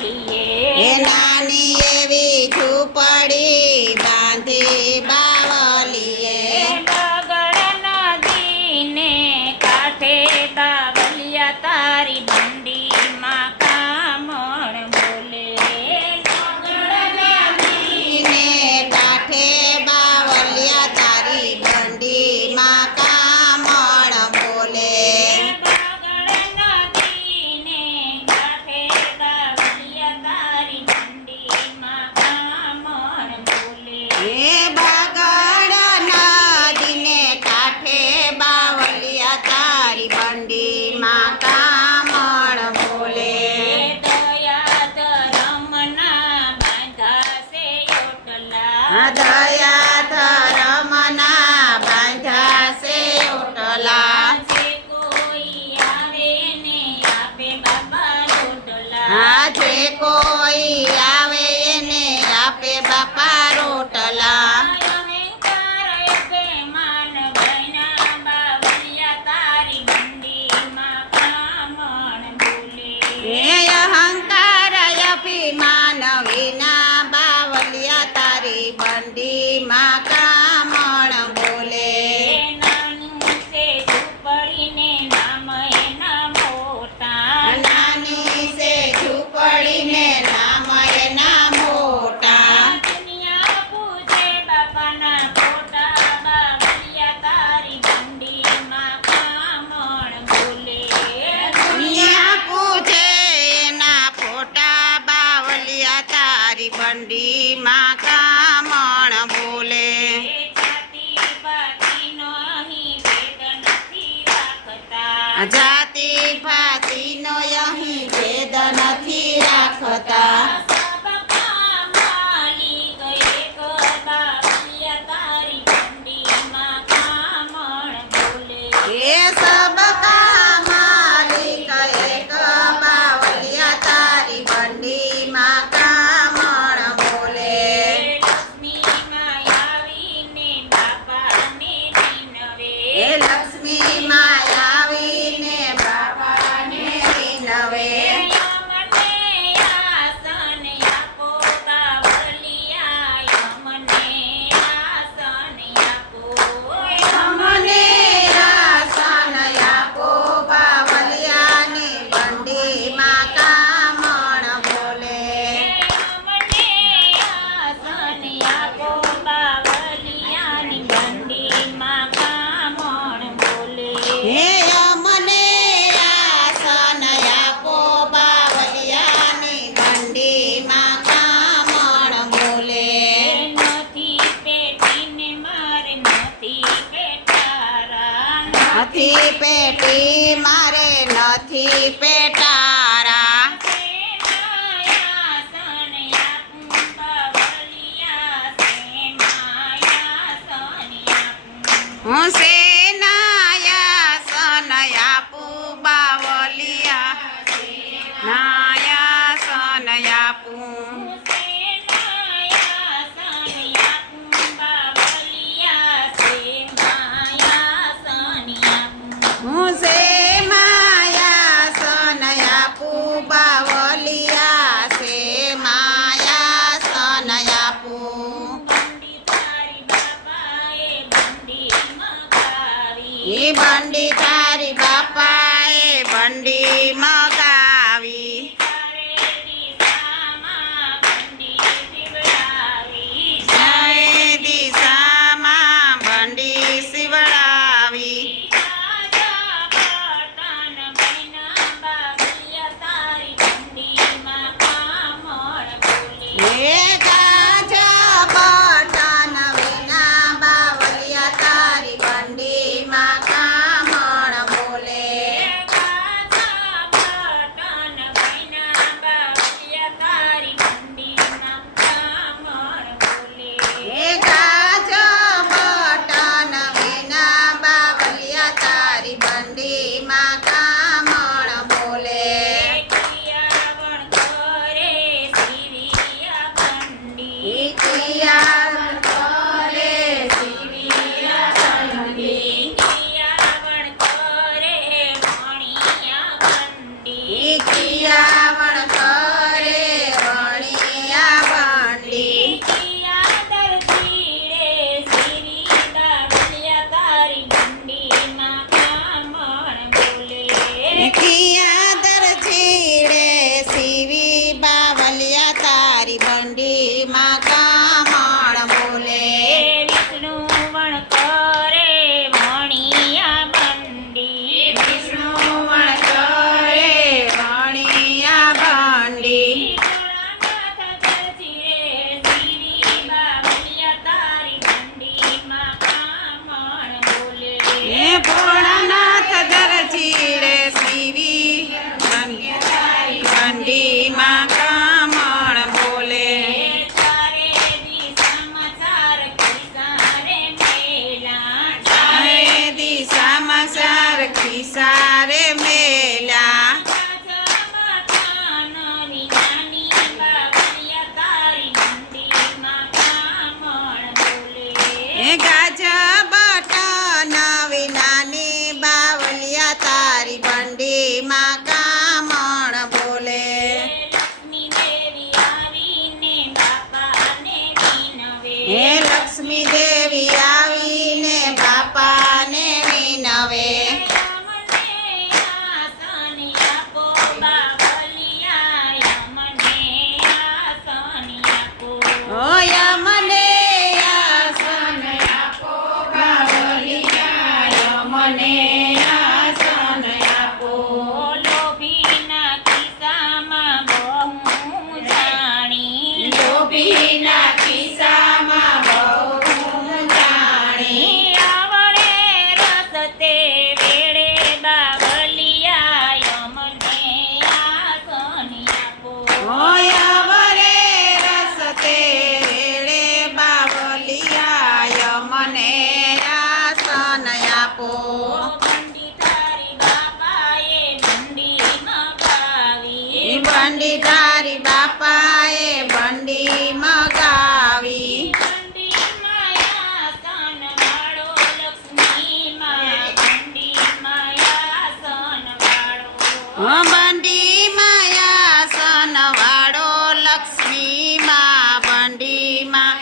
એ નાની એવી ઝૂંપડી બાંધી બાવલીએ બગડ નદીને કાંઠે બાવલિયા તારી બંડીમાં કામણ બોલે બગડ નદીને કાંઠે બાવલિયા તારી બંડીમાં કામણ બોલે બગડ નદીને કાંઠે બાવલિયા તારી બંડીમાં કામણ બોલે એ બગડ નદીને કાંઠે બાવલિયા તારી બંડીમાં કામણ બોલે દયા ધરમના બાંધાશે ઓટલા દયા ધરમના બાંધાશે ઓટલા જે કોઈ આવે ને આપે બાપા રોટલા આજે કોઈ આવે એને આપે બાપા રોટલા અહંકાર અભિમાન ભયના બાવલિયા તારી બંડીમાં કામણ બોલે એ અહંકાર અભિમાન વિના બાવલિયા તારી બંડીમાં કામણ બોલે નાનું છે ઝૂંપડીને નામ એના મોટા નાની છે ઝૂંપડીને નામ એના મોટા દુનિયા પૂજે બાપાના ફોટા બાવલિયા તારી બંડીમાં કામણ બોલે દુનિયા પૂજે એના ફોટા બાવલિયા તારી બંડીમાં કામણ બોલે જાતિ પાતિનો અહીં ભેદ નથી રાખતા જાતિ ભાતિનો અહીં ભેદ નથી રાખતા સબકા માલિક એક બાવલિયા તારી બંડીમાં કામણ બોલે એ સબકા માલિક એક બાવલિયા તારી બંડીમાં કામણ બોલે લક્ષ્મી માં આવીને બાપાને વિનવે એ લક્ષ્મી માં આવીને બાપાને વિનવે યમને આસન આપો બાવલિયા યમને આસન આપો અમને આસન આપો બાવલિયાની બંડીમાં કામણ બોલે યમને આસન આપો બાવલિયાની બંડીમાં કામણ બોલે હે અમને આસન આપો બાવલિયાની બંડીમાં કામણ બોલે નથી પેટીને મારે નથી પેટારા નથી પેટી મારે નથી પેટારા સેનાયાસન આપું બાવલિયા સેનાયાસન આપું હું સેનાયાસન આપું બાવલિયા નાયાસન આપું સેનાયાસન આપું બાવલિયા સેનાયાસન આપું હું સેમાયાસન બંડીધારી બાપાએ બંડી મગાવી બંડી માયા સનવાળો લક્ષ્મીમાં બંડી માયા સનવાળો બંડી માયા સનવાળો લક્ષ્મીમાં બંડીમાં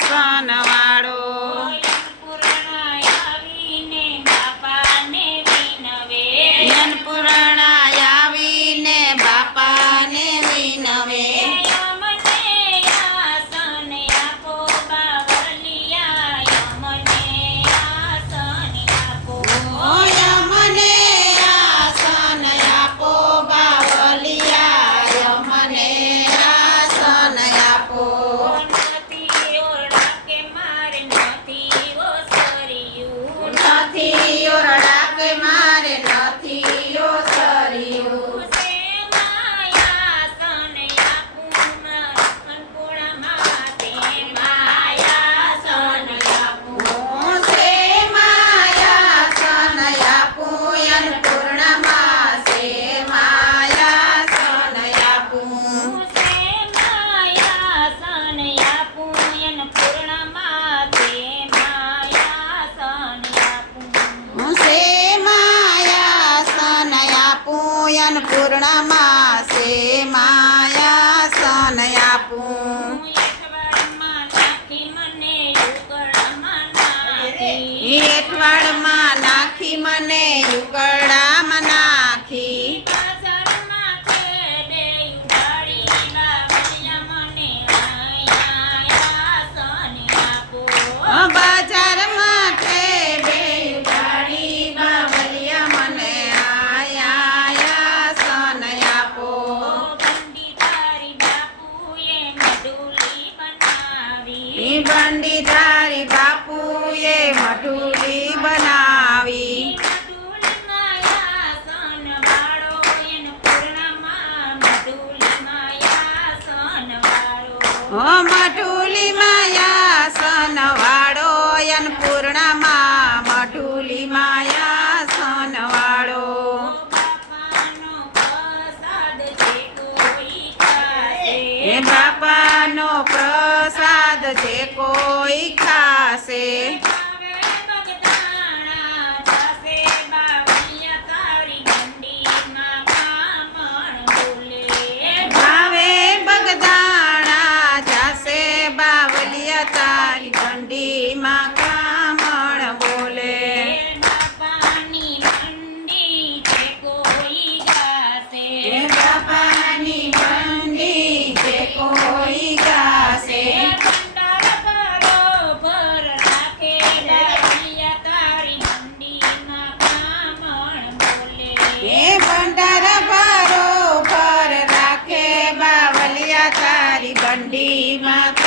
સનવાળો પૂર્ણા આવીને બાપાને વિનવે યનપુરાણા આવીને બાપાને વિનવે યમને આસન આપો યમને નથી ઓરડા કે મારે નથી ઓ સરિયું નથી ઓરડા કે મારે નથી ઓ પૂર્ણમાં સે માયા સન આપું એઠવાડમાં નાખી મને યુકડામાં નાખી બજારમાં તે બે ઉડાડી બાવલિયા મને આયા સન આપો બંડીધારી બાપુએ મઢુલી બનાવી મઢુલી માયા સનવાળો યનપુરણામાં મઢુલી માયા સનવાળો એ બાપાનો પ્રસાદ જે કોઈ ખાશે ભાવે બગદાણા જાશે બાવલિયા તારી બંડીમાં કામણ બોલે એ બાપાની બંડી જે કોઈ ગાશે એ ભંડાર ભરો ભર રાખે બાવલિયા તારી બંડીમાં